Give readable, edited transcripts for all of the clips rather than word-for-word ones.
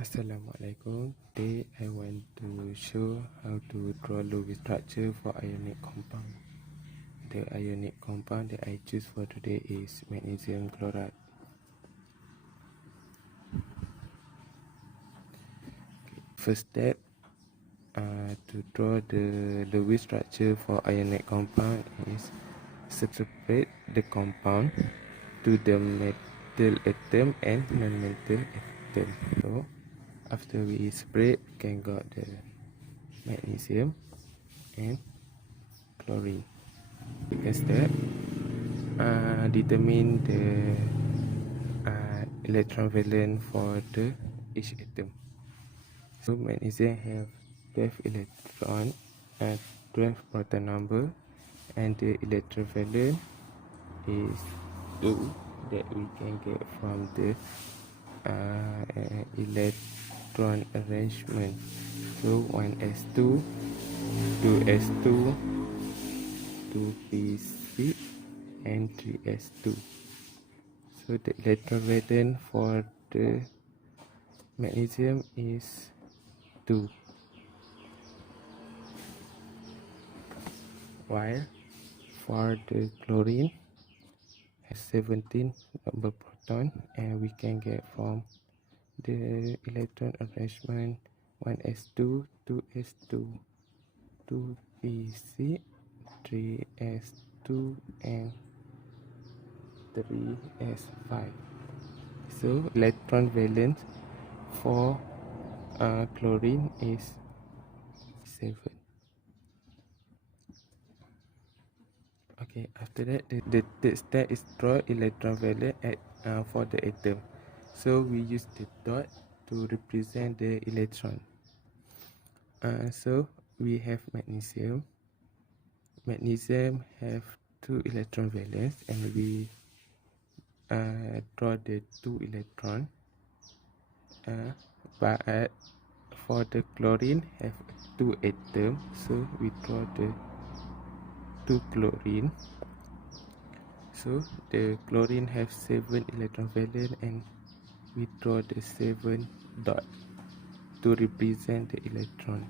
Assalamualaikum. Today I want to show how to draw Lewis structure for ionic compound. The ionic compound that I choose for today is magnesium chloride. First step to draw the Lewis structure for ionic compound is separate the compound to the metal atom and non-metal atom. So after we separate, we can got the magnesium and chlorine. Second step, determine the electron valence for each atom. So magnesium have 12 electron and 12 proton number, and the electron valence is 2 that we can get from the electron arrangement. So 1s2, 2s2, 2p6 and 3s2. So the electron valence for the magnesium is 2, while for the chlorine has 17 double proton, and we can get from the electron arrangement 1s2, 2s2, 2p6, 3s2 and 3s5. So electron valence for chlorine is 7. Okay, after that the third step is draw electron valence for the atom. So we use the dot to represent the electron. So we have magnesium. Magnesium have 2 electron valence, and we draw the 2 electron. But for the chlorine have 2 atoms, so we draw the 2 chlorine. So the chlorine have 7 electron valence, and we draw the 7 dot to represent the electron.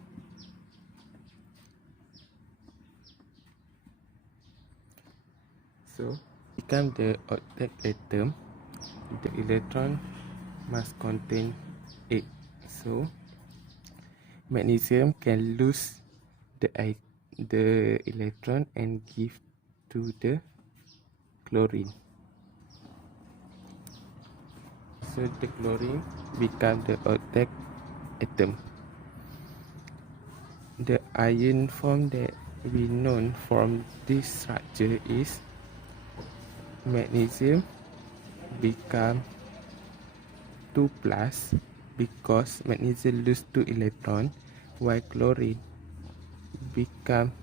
So become the octet atom, the electron must contain 8. So magnesium can lose the electron and give to the chlorine. So the chlorine become the octet atom. The ion form that we know from this structure is magnesium become 2 plus because magnesium lose 2 electron, while chlorine become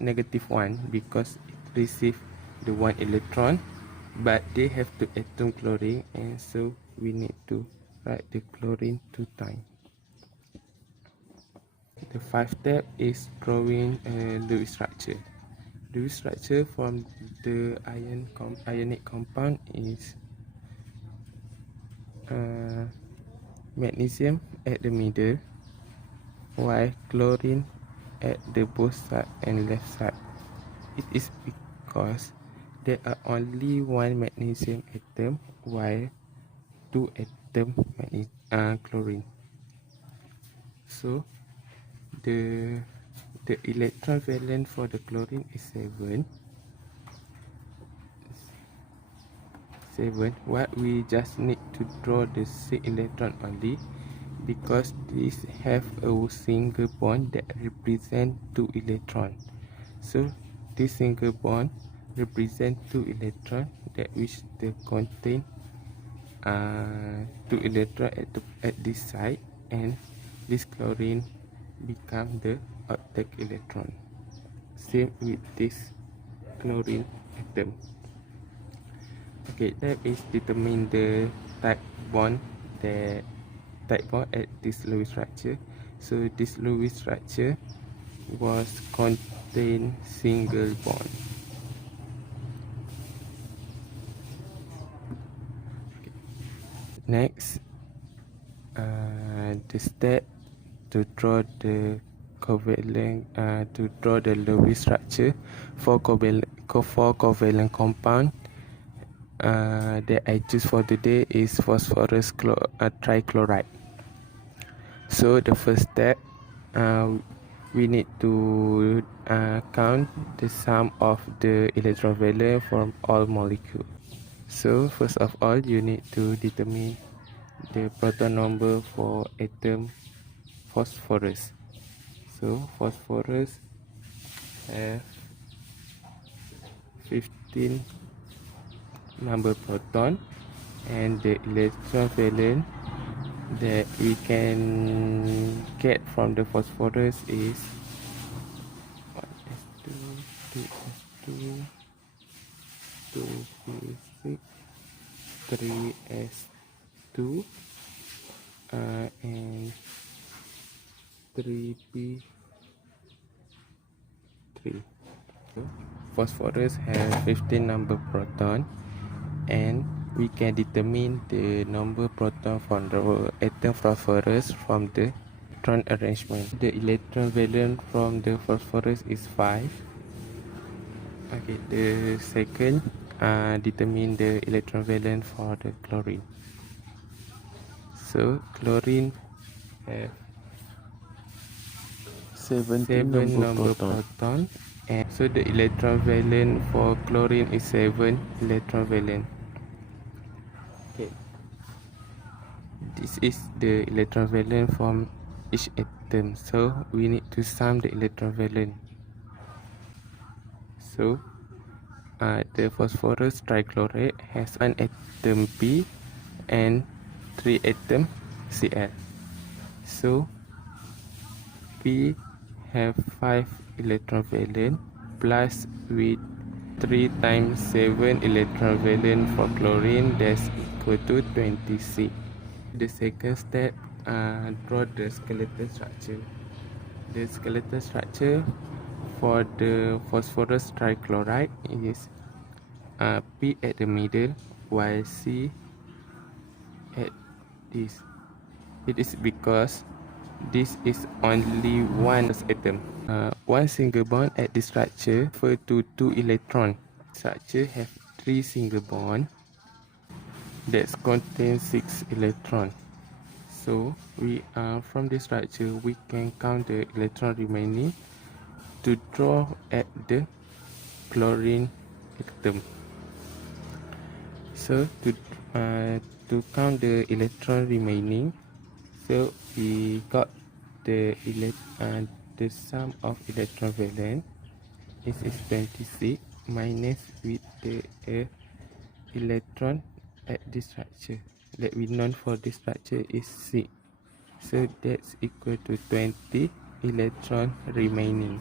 negative 1 because it receive the 1 electron, but they have to atom chlorine, and so we need to write the chlorine 2 times. The 5th step is drawing a Lewis structure. Lewis structure from the ionic compound is magnesium at the middle, while chlorine at the both side and left side. It is because there are only 1 magnesium atom, while 2 atom chlorine. So the electron valence for the chlorine is 7. What we just need to draw the 6 electron only, because this have a single bond that represent 2 electron. So this single bond represent 2 electron, that which they contain 2 electron at this side, and this chlorine become the octet electron. Same with this chlorine atom. Okay, that is determine the type bond at this Lewis structure. So this Lewis structure was contain single bond. Next, the step to draw the covalent Lewis structure for covalent compound that I choose for today is phosphorus trichloride. So the first step, we need to count the sum of the electron valence from all molecules. So first of all, you need to determine the proton number for atom phosphorus. So phosphorus have 15 number proton, and the electron valence that we can get from the phosphorus is 1s2, 2s2, 2p6, 3s2, and 3p3. Phosphorus has 15 number proton, and we can determine the number proton from the atom phosphorus from the electron arrangement. The electron valence from the phosphorus is 5. Okay, the second, determine the electron valence for the chlorine. So chlorine have 7 number proton, and so the electron valence for chlorine is 7 electron valence. Okay, this is the electron valence from each atom, so we need to sum the electron valence. So the phosphorus trichloride has 1 atom P and 3 atom Cl. So P have 5 electron valence plus with 3 times 7 electron valence for chlorine, that's equal to 26. The second step, draw the skeletal structure. The skeletal structure for the phosphorus trichloride is P at the middle while C at this. It is because this is only one atom. One single bond at this structure refer to 2 electrons. Structure have 3 single bond that contain 6 electrons. So we from this structure we can count the electron remaining to draw at the chlorine atom. So to count the electron remaining, so we got the sum of electron valence is 26 minus with the electron at this structure that we known for this structure is 6. So that's equal to 20 electron remaining.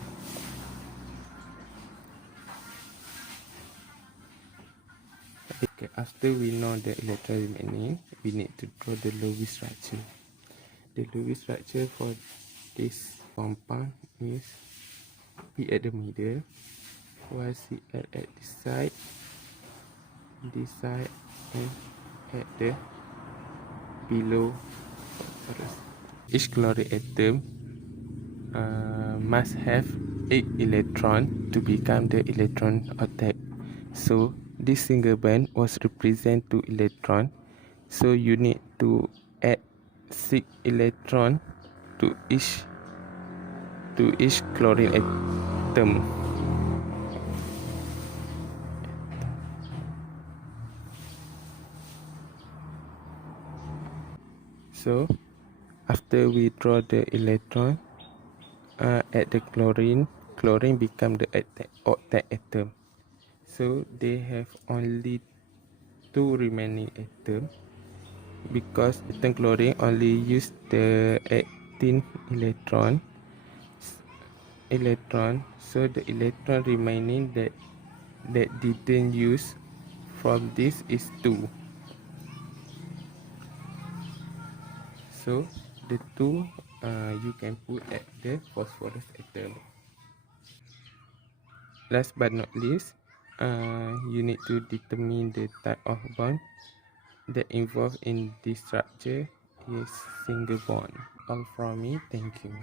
Okay, after we know the electron remaining, we need to draw the Lewis structure. The Lewis structure for this compound is P at the middle, while Cl at this side, and at the below phosphorus. Each chlorine atom must have 8 electrons to become the electron octet. So this single bond was represent 2 electrons. So you need to add 6 electrons to each chlorine atom. So after we draw the electron at the chlorine become the octet atom. So they have only 2 remaining atoms because atom chlorine only use the 18 electron. So the electron remaining that didn't use from this is 2. So the 2 you can put at the phosphorus atom. Last but not least, you need to determine the type of bond. that involved in this structure is single bond. All from me, thank you.